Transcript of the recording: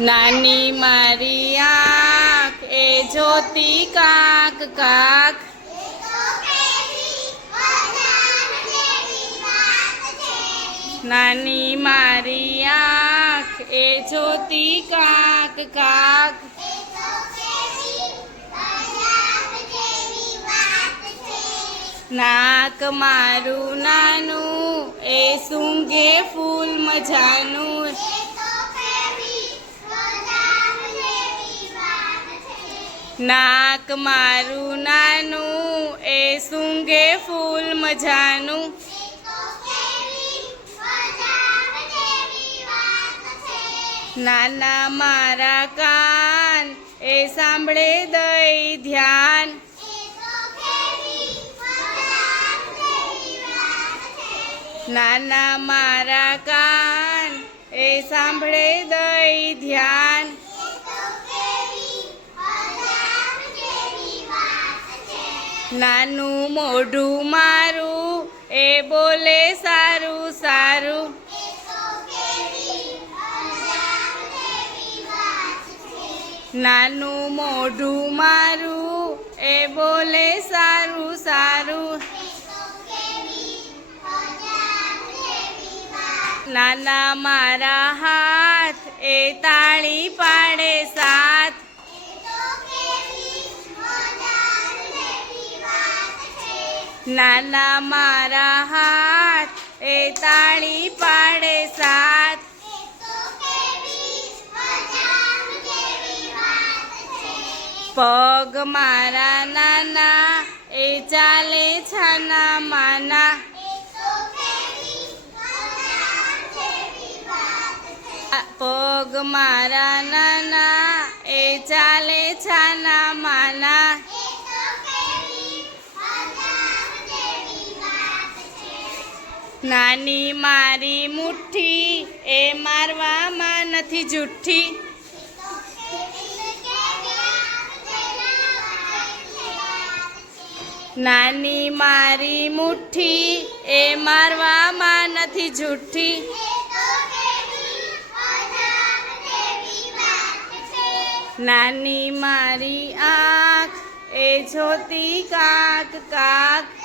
નાની મારી આંખ એ જોતી કાક કાક. નાની મારી આંખ એ જોતી કાક કાક. નાક મારું નાનું એ સૂંઘે ફૂલ મજાનું. નાક મારું નાનું, એ સૂંઘે ફૂલ મજાનું. નાના મારા કાન, એ સાંભળે દઈ ધ્યાન. નાના મારા કાન, એ સાંભળે દઈ ધ્યાન. નાનું મોઢું મારું, એ બોલે સારું સારું. નાનું મોઢું મારું, એ બોલે સારું સારું. નાના મારા હાથ, એ તાળી પાડે નાના મારા હાથ, એ તાળી પાડે સાથ. પગ મારા નાના, એ ચાલે છાના માના. પગ મારા નાના, એ ચાલે છાના માના. નાની મારી મુઠ્ઠી એ મારવામાં નથી જુઠ્ઠી. નાની મારી મુઠ્ઠી એ મારવામાં નથી જુઠ્ઠી. નાની મારી આંખ એ જોતી કાક કાક